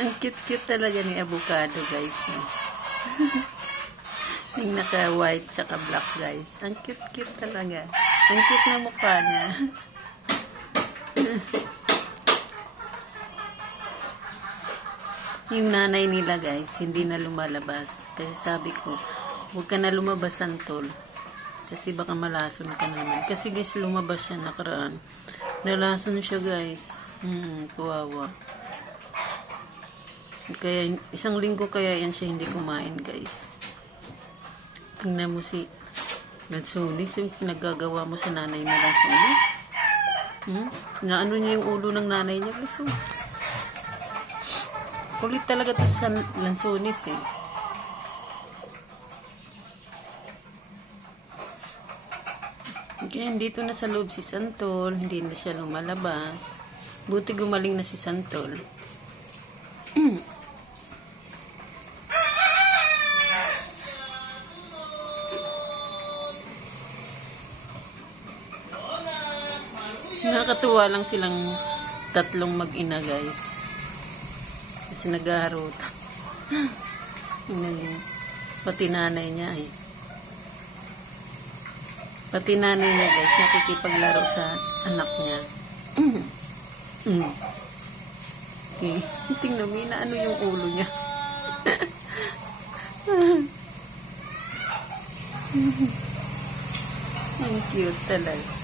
Ang cute-cute talaga ni avocado, guys. Yung naka-white tsaka black, guys. Ang cute-cute talaga. Ang cute na mukha niya. Yung nanay nila, guys, hindi na lumalabas. Kasi sabi ko, huwag ka na lumabas, Santol. Kasi baka malason ka naman. Kasi, guys, lumabas siya nakaraan. Nalason siya, guys. Kawawa. Kaya, isang linggo kaya yan siya hindi kumain, guys. Tingnan mo si Lansunis, yung nagagawa mo sa nanay mo, Lansunis. Naano niya yung ulo ng nanay niya, guys. Kulit talaga to sa Lansunis, eh. Kaya dito na sa loob si Santol, hindi na siya lumalabas. Buti gumaling na si Santol. Nakakatuwa lang silang tatlong mag-ina, guys. Kasi nag-aharot. Pati nanay niya, eh. Pati nanay niya, guys, nakikipaglaro sa anak niya. Tingnan mo, ano yung ulo niya. Ang cute talaga.